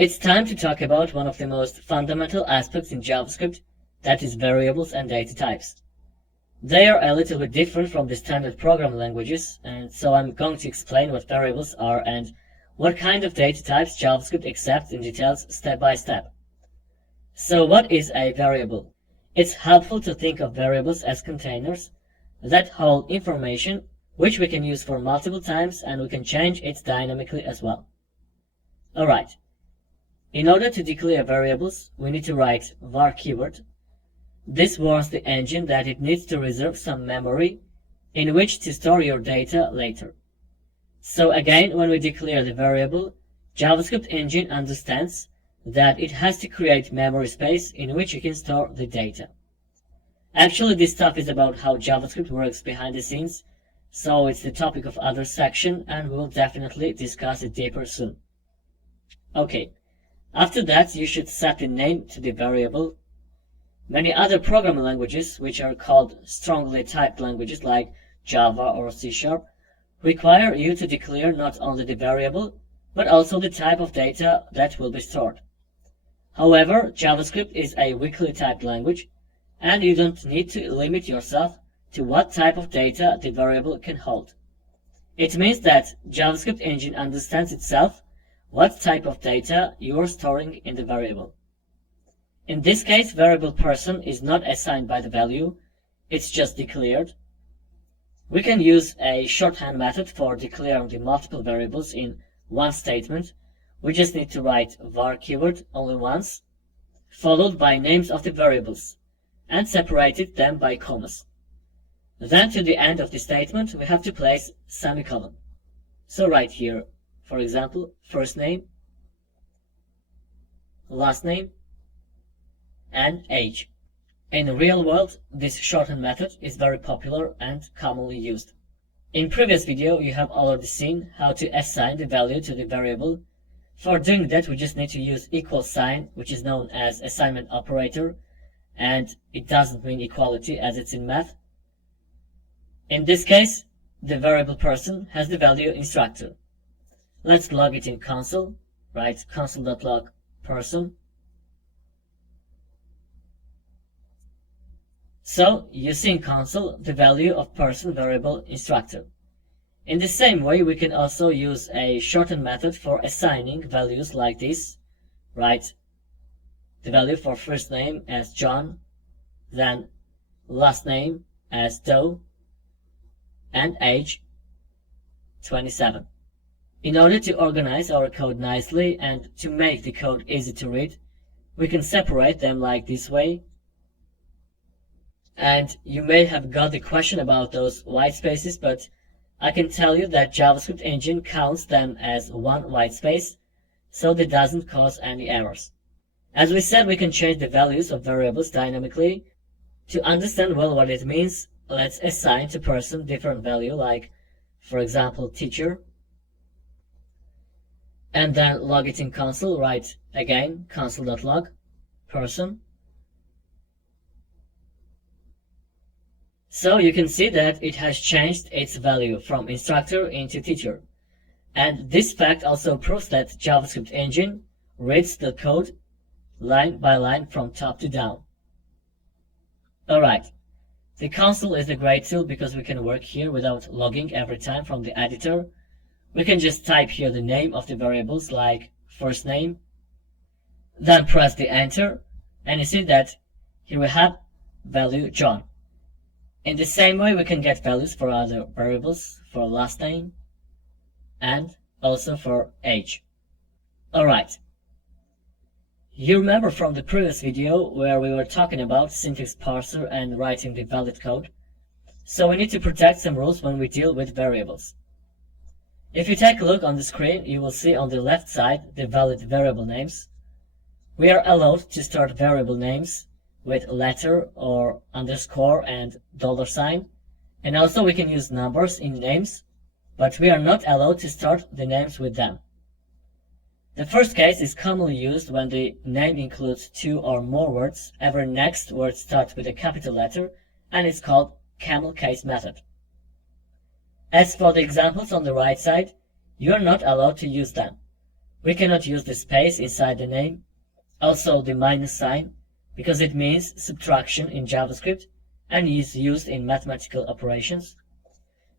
It's time to talk about one of the most fundamental aspects in JavaScript, that is variables and data types. They are a little bit different from the standard programming languages, and so I'm going to explain what variables are and what kind of data types JavaScript accepts in details step by step. So what is a variable? It's helpful to think of variables as containers that hold information which we can use for multiple times, and we can change it dynamically as well. Alright. In order to declare variables, we need to write var keyword. This warns the engine that it needs to reserve some memory in which to store your data later. So again, when we declare the variable, JavaScript engine understands that it has to create memory space in which you can store the data. Actually, this stuff is about how JavaScript works behind the scenes, so it's the topic of other section, and we'll definitely discuss it deeper soon. Okay, after that you should set the name to the variable. Many other programming languages, which are called strongly typed languages like Java or C#, require you to declare not only the variable, but also the type of data that will be stored. However, JavaScript is a weakly typed language, and you don't need to limit yourself to what type of data the variable can hold. It means that JavaScript engine understands itself what type of data you are storing in the variable. In this case, variable person is not assigned by the value, it's just declared. We can use a shorthand method for declaring the multiple variables in one statement. We just need to write var keyword only once, followed by names of the variables, and separated them by commas. Then to the end of the statement, we have to place semicolon. So right here, for example, first name, last name, and age. In the real world, this shorthand method is very popular and commonly used. In previous video, you have already seen how to assign the value to the variable. For doing that, we just need to use equal sign, which is known as assignment operator, and it doesn't mean equality as it's in math. In this case, the variable person has the value instructor. Let's log it in console, write console.log person. So you see in console the value of person variable instructor. In the same way, we can also use a shortened method for assigning values like this. Write the value for first name as John, then last name as Doe, and age 27. In order to organize our code nicely and to make the code easy to read, we can separate them like this way. And you may have got the question about those white spaces, but I can tell you that JavaScript engine counts them as one white space, so that doesn't cause any errors. As we said, we can change the values of variables dynamically. To understand well what it means, let's assign to person different value, like, for example, teacher. And then log it in console, write again console.log person. So you can see that it has changed its value from instructor into teacher. And this fact also proves that JavaScript engine reads the code line by line from top to down. Alright, the console is a great tool because we can work here without logging every time from the editor. We can just type here the name of the variables like first name, then press the enter, and you see that here we have value John. In the same way, we can get values for other variables, for last name, and also for age. Alright. You remember from the previous video where we were talking about syntax parser and writing the valid code. So we need to protect some rules when we deal with variables. If you take a look on the screen, you will see on the left side the valid variable names. We are allowed to start variable names with letter or underscore and $sign, and also we can use numbers in names, but we are not allowed to start the names with them. The first case is commonly used when the name includes two or more words. Every next word starts with a capital letter, and it's called camel case method. As for the examples on the right side, you are not allowed to use them. We cannot use the space inside the name, also the minus sign, because it means subtraction in JavaScript and is used in mathematical operations.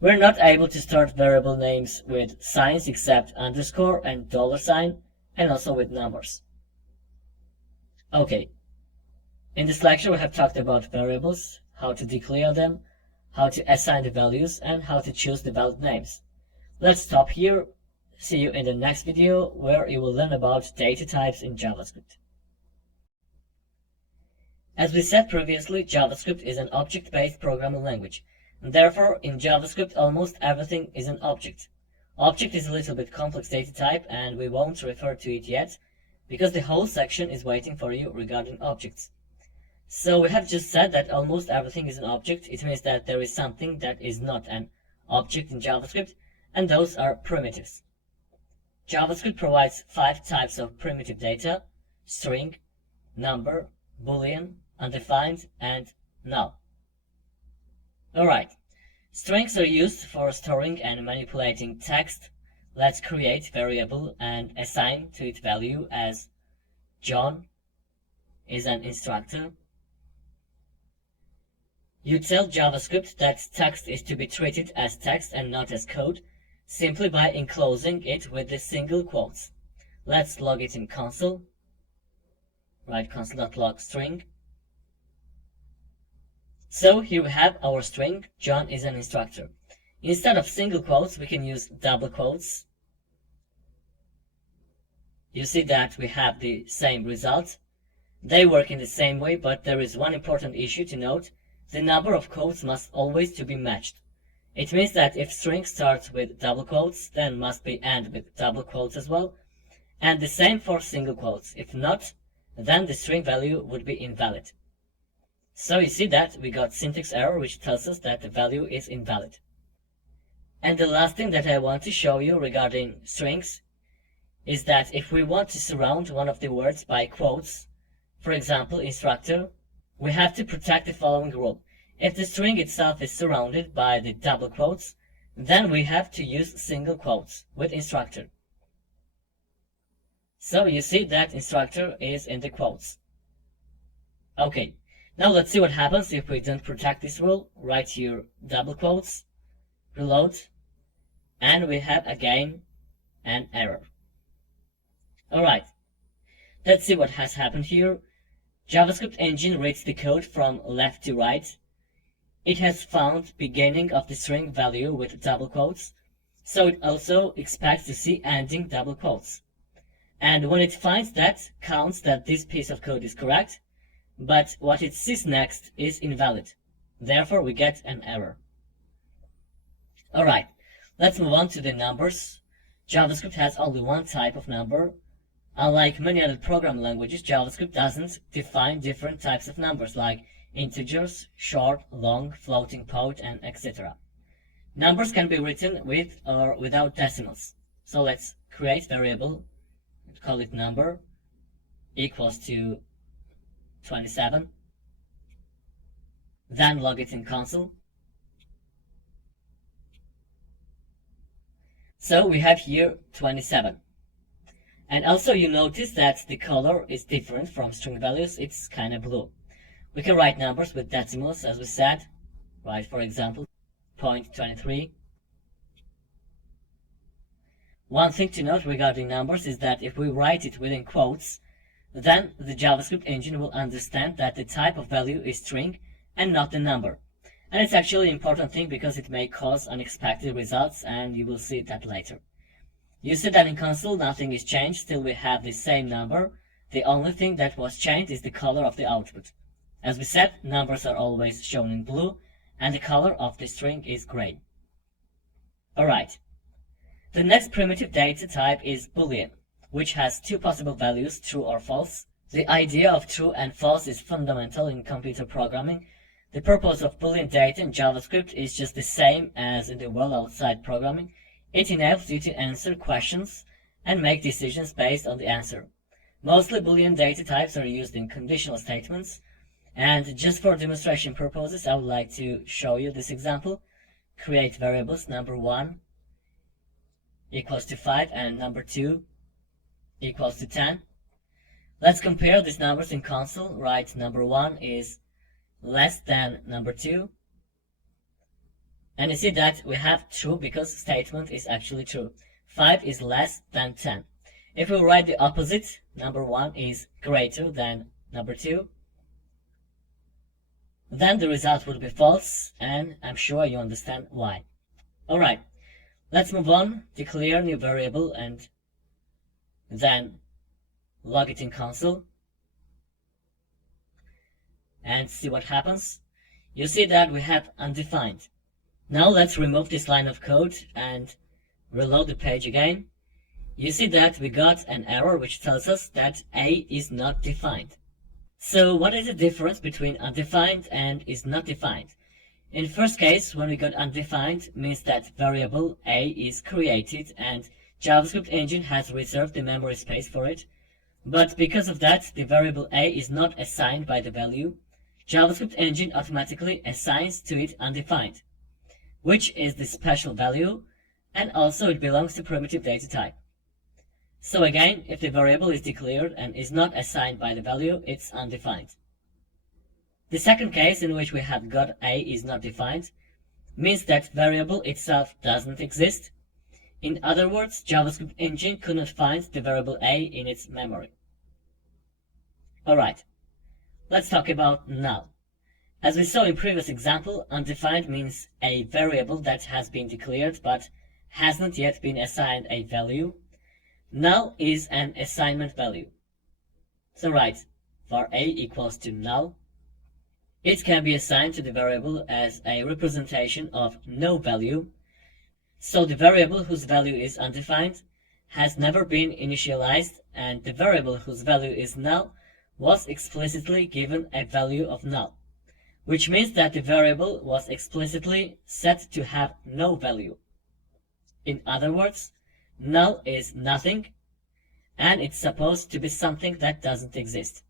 We're not able to start variable names with signs except underscore and $sign, and also with numbers. Okay. In this lecture we have talked about variables, how to declare them, how to assign the values, and how to choose the valid names. Let's stop here. See you in the next video where you will learn about data types in JavaScript. As we said previously, JavaScript is an object-based programming language, and therefore in JavaScript almost everything is an object. Object is a little bit complex data type and we won't refer to it yet because the whole section is waiting for you regarding objects. So we have just said that almost everything is an object. It means that there is something that is not an object in JavaScript, and those are primitives. JavaScript provides 5 types of primitive data: string, number, boolean, undefined, and null. Alright, strings are used for storing and manipulating text. Let's create variable and assign to it value as John is an instructor. You tell JavaScript that text is to be treated as text and not as code, simply by enclosing it with the single quotes. Let's log it in console. Write console.log string. So here we have our string, John is an instructor. Instead of single quotes, we can use double quotes. You see that we have the same result. They work in the same way, but there is one important issue to note. The number of quotes must always to be matched. It means that if string starts with double quotes, then must be end with double quotes as well. And the same for single quotes. If not, then the string value would be invalid. So you see that we got syntax error, which tells us that the value is invalid. And the last thing that I want to show you regarding strings is that if we want to surround one of the words by quotes, for example, instructor, we have to protect the following rule. If the string itself is surrounded by the double quotes, then we have to use single quotes with instructor. So you see that instructor is in the quotes. Okay, now let's see what happens if we don't protect this rule. Write here double quotes, reload, and we have again an error. Alright, let's see what has happened here. JavaScript engine reads the code from left to right. It has found beginning of the string value with double quotes, so it also expects to see ending double quotes. And when it finds that, counts that this piece of code is correct, but what it sees next is invalid. Therefore, we get an error. Alright, let's move on to the numbers. JavaScript has only one type of number. Unlike many other programming languages, JavaScript doesn't define different types of numbers like integers, short, long, floating point, and etc. Numbers can be written with or without decimals. So let's create variable, call it number, equals to 27. Then log it in console. So we have here 27. And also you notice that the color is different from string values. It's kind of blue. We can write numbers with decimals, as we said. Write, for example, 0.23. One thing to note regarding numbers is that if we write it within quotes, then the JavaScript engine will understand that the type of value is string and not the number. And it's actually an important thing because it may cause unexpected results, and you will see that later. You see that in console nothing is changed, still we have the same number. The only thing that was changed is the color of the output. As we said, numbers are always shown in blue, and the color of the string is gray. Alright. The next primitive data type is Boolean, which has 2 possible values, true or false. The idea of true and false is fundamental in computer programming. The purpose of Boolean data in JavaScript is just the same as in the world outside programming. It enables you to answer questions and make decisions based on the answer. Mostly Boolean data types are used in conditional statements, and just for demonstration purposes, I would like to show you this example. Create variables number 1 equals to 5 and number 2 equals to 10. Let's compare these numbers in console. Write number 1 is less than number 2. And you see that we have true because statement is actually true. 5 is less than 10. If we write the opposite, number 1 is greater than number 2, then the result would be false, and I'm sure you understand why. Alright, let's move on, declare new variable and then log it in console and see what happens. You see that we have undefined. Now let's remove this line of code and reload the page again. You see that we got an error which tells us that A is not defined. So what is the difference between undefined and is not defined? In the first case, when we got undefined, means that variable A is created and JavaScript engine has reserved the memory space for it. But because of that, the variable A is not assigned by the value. JavaScript engine automatically assigns to it undefined, which is the special value, and also it belongs to primitive data type. So again, if the variable is declared and is not assigned by the value, it's undefined. The second case in which we have got A is not defined means that variable itself doesn't exist. In other words, JavaScript engine could not find the variable A in its memory. Alright, let's talk about null. As we saw in previous example, undefined means a variable that has been declared but hasn't yet been assigned a value. Null is an assignment value. So write var A equals to null. It can be assigned to the variable as a representation of no value. So the variable whose value is undefined has never been initialized, and the variable whose value is null was explicitly given a value of null, which means that the variable was explicitly set to have no value. In other words, null is nothing, and it's supposed to be something that doesn't exist.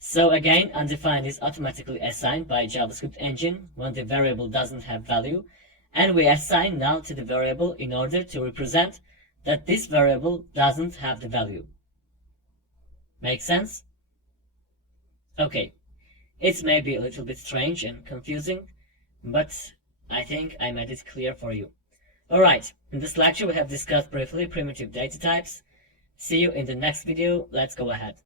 So again, undefined is automatically assigned by JavaScript engine when the variable doesn't have value, and we assign null to the variable in order to represent that this variable doesn't have the value. Make sense? Okay, it's maybe a little bit strange and confusing, but I think I made it clear for you. Alright, in this lecture we have discussed briefly primitive data types. See you in the next video. Let's go ahead.